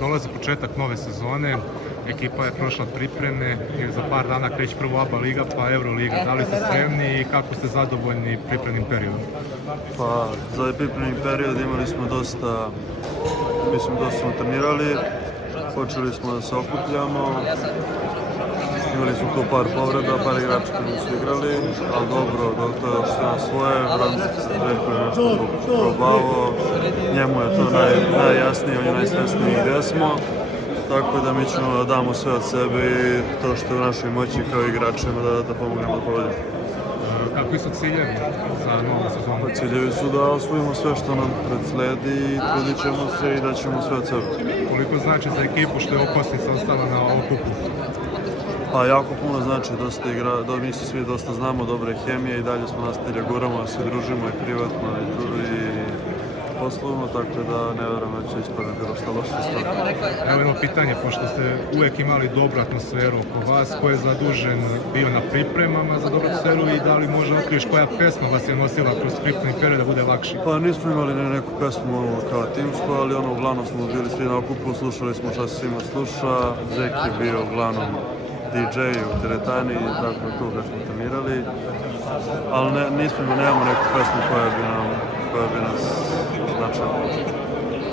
Dolazi početak nove sezone, ekipa je prošla pripreme i za par dana kreće prvo ABA liga pa Euroliga. Da li ste spremni i kako ste zadovoljni pripremnim periodom? Pa, za ovaj pripremni period imali smo dosta smo trenirali, počeli smo da se okupljamo, imali smo tu par povreda, par igrača koji nisu igrali, ali dobro, doktor je ošli na svoje, Veljko je nešto probao, njemu je to najjasnije, on je najsvesniji gdje smo, tako da mi ćemo da damo sve od sebe i to što je u našoj moći kao igračima da pomognemo da povedemo. Kakvi su ciljevi za novu sezonu? Ciljevi su da osvojimo sve što nam predsledi i trudit ćemo se i da ćemo sve od sebe. Koliko znači za ekipu što je okosnica ostala na okupu? Pa jako puno znači, mi se svi dosta znamo, dobre hemije i dalje smo nastavili guramo, se družimo i privatno i poslovno, tako da ne verujem da će ispadati bilo što loše stvari. Evo jedno pitanje, pošto ste uvijek imali dobru atmosferu oko vas, ko je zadužen bio na pripremama za dobru atmosferu i da li možda otkriješ koja pesma vas je nosila kroz pripremni period da bude lakši? Pa nismo imali neku pesmu kao timsku, ali uglavnom smo bili svi na okupu, slušali smo šta se svima sluša, Zek je bio uglavnom DJ u teretani i tako tu kad smo trenirali, ali nemamo neku pesmu koja bi nas značila.